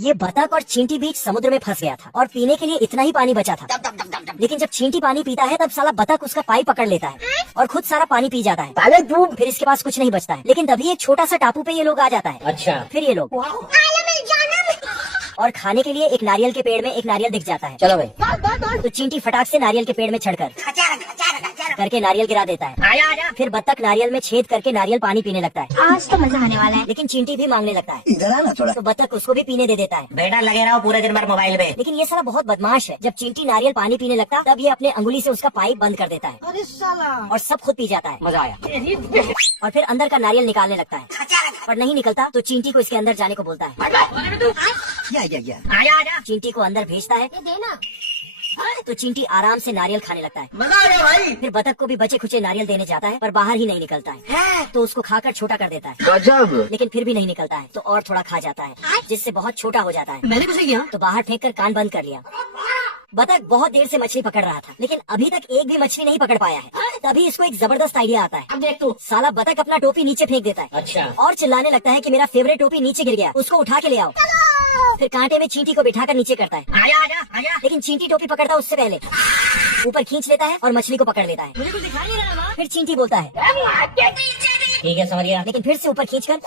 ये बतख और चींटी बीच समुद्र में फंस गया था और पीने के लिए इतना ही पानी बचा था। लेकिन जब चींटी पानी पीता है तब साला बतख उसका पाइप पकड़ लेता है और खुद सारा पानी पी जाता है। फिर इसके पास कुछ नहीं बचता है। लेकिन तभी एक छोटा सा टापू पे ये लोग आ जाता है। अच्छा, फिर ये लोग और खाने के लिए एक नारियल के पेड़ में एक नारियल दिख जाता है। चलो भाई। तो चींटी फटाक से नारियल के पेड़ में चढ़कर करके नारियल गिरा देता है। आजा। फिर बतख नारियल में छेद करके नारियल पानी पीने लगता है। आज तो मजा आने वाला है। लेकिन चींटी भी मांगने लगता है। इधर आना थोड़ा। तो बतख उसको भी पीने दे देता है। बेटा लगे रहो पूरे दिन भर मोबाइल पे। लेकिन ये साला बहुत बदमाश है। जब चींटी नारियल पानी पीने लगता तब ये अपने अंगुली से उसका पाइप बंद कर देता है। अरे साला। और सब खुद पी जाता है। मजा आया। और फिर अंदर का नारियल निकालने लगता है और नहीं निकलता तो चींटी को इसके अंदर जाने को बोलता है। आजा। चींटी को अंदर भेजता है देना। तो चींटी आराम से नारियल खाने लगता है। मजा आ गया भाई। फिर बतख को भी बचे खुचे नारियल देने जाता है पर बाहर ही नहीं निकलता है। तो उसको खाकर छोटा कर देता है। गजब। लेकिन फिर भी नहीं निकलता है तो और थोड़ा खा जाता है जिससे बहुत छोटा हो जाता है। मैंने कुछ किया। तो बाहर फेंक कर कान बंद कर लिया। बतख बहुत देर से मछली पकड़ रहा था लेकिन अभी तक एक भी मछली नहीं पकड़ पाया है। तभी इसको एक जबरदस्त आइडिया आता है। अब देख तू। साला बतख अपना टोपी नीचे फेंक देता है अच्छा। और चिल्लाने लगता है कि मेरा फेवरेट टोपी नीचे गिर गया, उसको उठा के ले आओ। फिर कांटे में चींटी को बिठाकर नीचे करता है। आजा। लेकिन चींटी टोपी पकड़ता उससे पहले ऊपर खींच लेता है और मछली को पकड़ लेता है। मुझे कुछ दिखाई नहीं रहा। फिर चींटी बोलता है ठीक है, समझ गया। लेकिन फिर से ऊपर खींचकर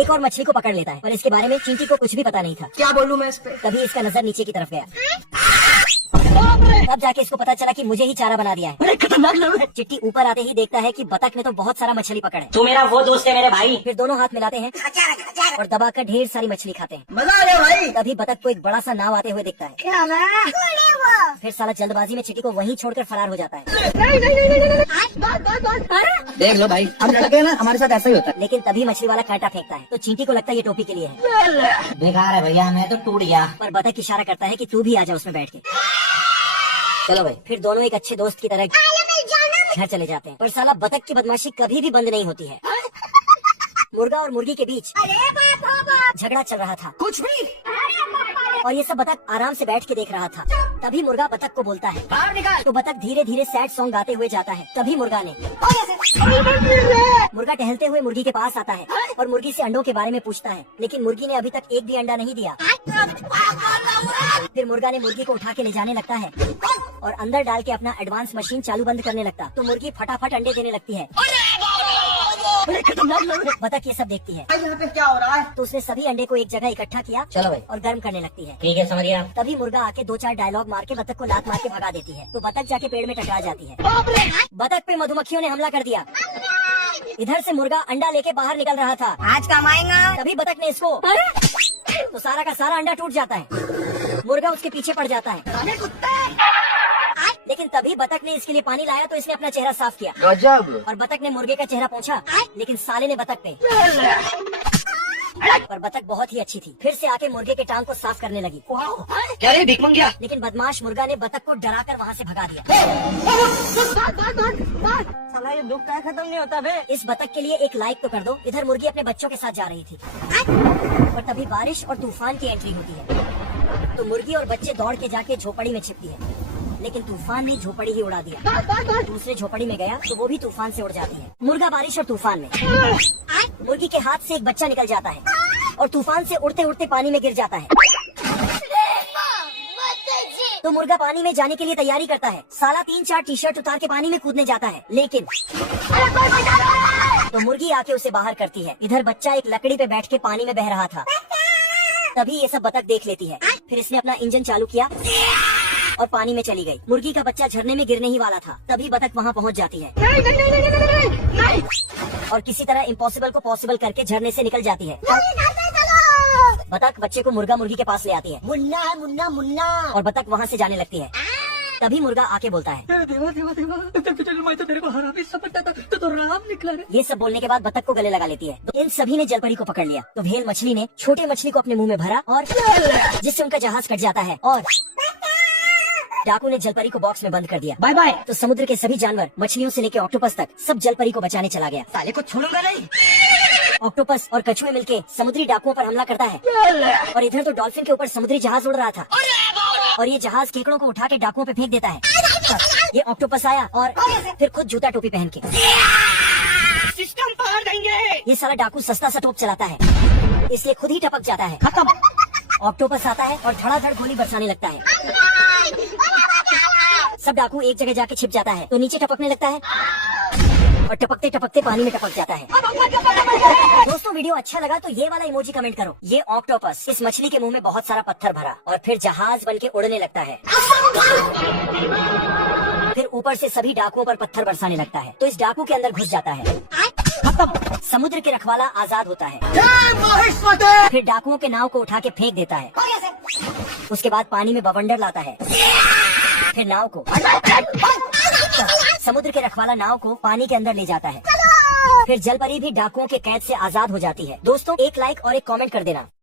एक और मछली को पकड़ लेता है। पर इसके बारे में चींटी को कुछ भी पता नहीं था। क्या बोलूं मैं इस पे। तभी इसका नजर नीचे की तरफ गया। तब जाके इसको पता चला कि मुझे ही चारा बना दिया है। अरे खतरनाक लग रहा है। चिट्टी ऊपर आते ही देखता है कि बतख ने तो बहुत सारा मछली पकड़ा है। तू मेरा वो दोस्त है मेरे भाई। फिर दोनों हाथ मिलाते हैं और दबाकर ढेर सारी मछली खाते हैं। मजा आ गया भाई। तभी बतख को एक बड़ा सा नाव आते हुए दिखता है। क्या? फिर साला जल्दबाजी में चिट्टी को वहीं छोड़कर फरार हो जाता है। देख लो भाई, हम लड़के हैं ना, हमारे साथ ऐसा ही होता लेकिन तभी मछली वाला कांटा फेंकता है तो चींटी को लगता है ये टोपी के लिए है। है। बेकार है भैया, मैं तो टूट गया। पर बतख इशारा करता है कि तू भी आ जा उसमें बैठ के। चलो भाई। फिर दोनों एक अच्छे दोस्त की तरह घर चले जाते हैं। पर साला बतख की बदमाशी कभी भी बंद नहीं होती है। मुर्गा और मुर्गी के बीच झगड़ा चल रहा था कुछ भी। और ये सब बतख आराम से बैठ के देख रहा था। तभी मुर्गा बतख को बोलता है बाहर निकाल। तो बतख धीरे धीरे सैड सॉन्ग गाते हुए जाता है। तभी मुर्गा टहलते हुए मुर्गी के पास आता है और मुर्गी से अंडों के बारे में पूछता है। लेकिन मुर्गी ने अभी तक एक भी अंडा नहीं दिया। फिर मुर्गा ने मुर्गी को उठा के ले जाने लगता है और अंदर डाल के अपना एडवांस मशीन चालू बंद करने लगता। तो मुर्गी फटाफट अंडे देने लगती है। बतख ये सब देखती है। यहाँ पे क्या हो रहा है। तो उसने सभी अंडे को एक जगह इकट्ठा किया चलो भाई। और गर्म करने लगती है। ठीक है, समझ गया। तभी मुर्गा आके 2-4 डायलॉग मार के बतख को लात मार के भगा देती है। तो बतख जाके पेड़ में टकरा जाती है। बतख पे मधुमक्खियों ने हमला कर दिया। इधर से मुर्गा अंडा लेके बाहर निकल रहा था। आज कमाएगा। तभी बतख ने इसको तो सारा का सारा अंडा टूट जाता है। मुर्गा उसके पीछे पड़ जाता है। लेकिन तभी बतख ने इसके लिए पानी लाया तो इसने अपना चेहरा साफ किया गजब। और बतख ने मुर्गे का चेहरा पोंछा। लेकिन साले ने बतख पे। पर बतख बहुत ही अच्छी थी। फिर से आके मुर्गे के टांग को साफ करने लगी। क्या रे भीख मंगिया। लेकिन बदमाश मुर्गा ने बतख को डराकर वहाँ से भगा दिया। साला ये दुख का खत्म नहीं होता बे। इस बतख के लिए एक लाइक तो कर दो। इधर मुर्गी अपने बच्चों के साथ जा रही थी पर तभी बारिश और तूफान की एंट्री होती है। तो मुर्गी और बच्चे दौड़ के जाके झोपड़ी में छिपती है। लेकिन तूफान ने झोपड़ी ही उड़ा दिया। दूसरे झोपड़ी में गया तो वो भी तूफान से उड़ जाती है। मुर्गा बारिश और तूफान में। मुर्गी के हाथ से एक बच्चा निकल जाता है और तूफान से उड़ते उड़ते पानी में गिर जाता है। तो मुर्गा पानी में जाने के लिए तैयारी करता है। साला 3-4 टी-शर्ट उतार के पानी में कूदने जाता है। लेकिन तो मुर्गी आके उसे बाहर करती है। इधर बच्चा एक लकड़ी पे बैठ के पानी में बह रहा था। तभी ये सब बतख देख लेती है। फिर इसने अपना इंजन चालू किया और पानी में चली गई। मुर्गी का बच्चा झरने में गिरने ही वाला था। तभी बतख वहाँ पहुँच जाती है और किसी तरह इम्पॉसिबल को पॉसिबल करके झरने से निकल जाती है। बतख बच्चे को मुर्गा मुर्गी के पास ले आती है। मुन्ना है मुन्ना मुन्ना। और बतख वहाँ से जाने लगती है। तभी मुर्गा आके बोलता है देवा मैं तो तेरे को हरामी समझता था, तो राम निकला रे। ये सब बोलने के बाद बतख को गले लगा लेती है। तो इन सभी ने जलपरी को पकड़ लिया। तो भेल मछली ने छोटे मछली को अपने मुंह में भरा और जिससे उनका जहाज कट जाता है। और डाकू ने जलपरी को बॉक्स में बंद कर दिया। Bye bye. तो समुद्र के सभी जानवर मछलियों से लेकर ऑक्टोपस तक सब जलपरी को बचाने चला गया। साले को छोड़ूंगा नहीं। ऑक्टोपस और कछुए मिलके समुद्री डाकुओं पर हमला करता है और इधर तो डॉल्फिन के ऊपर समुद्री जहाज उड़ रहा था और ये जहाज केकड़ों को उठा के डाकुओं पे फेंक देता है। ये ऑक्टोपस आया और फिर खुद जूता टोपी पहन के सिस्टम फाड़ देंगे। ये सारा डाकू सस्ता सा टोप चलाता है इसलिए खुद ही टपक जाता है। खत्म। ऑक्टोपस आता है और धड़ाधड़ गोली बरसाने लगता है। सब डाकू एक जगह जाके छिप जाता है तो नीचे टपकने लगता है और टपकते टपकते पानी में टपक जाता है। दोस्तों वीडियो अच्छा लगा तो ये वाला इमोजी कमेंट करो। ये ऑक्टोपस इस मछली के मुंह में बहुत सारा पत्थर भरा और फिर जहाज बन के उड़ने लगता है। फिर ऊपर से सभी डाकुओं पर पत्थर बरसाने लगता है तो इस डाकू के अंदर घुस जाता है। खत्म। समुद्र के रखवाला आजाद होता है। फिर डाकुओं के नाव को उठा के फेंक देता है। उसके बाद पानी में बवंडर लाता है। फिर नाव को समुद्र के रखवाला नाव को पानी के अंदर ले जाता है। फिर जलपरी भी डाकुओं के कैद से आजाद हो जाती है। दोस्तों एक लाइक और एक कमेंट कर देना।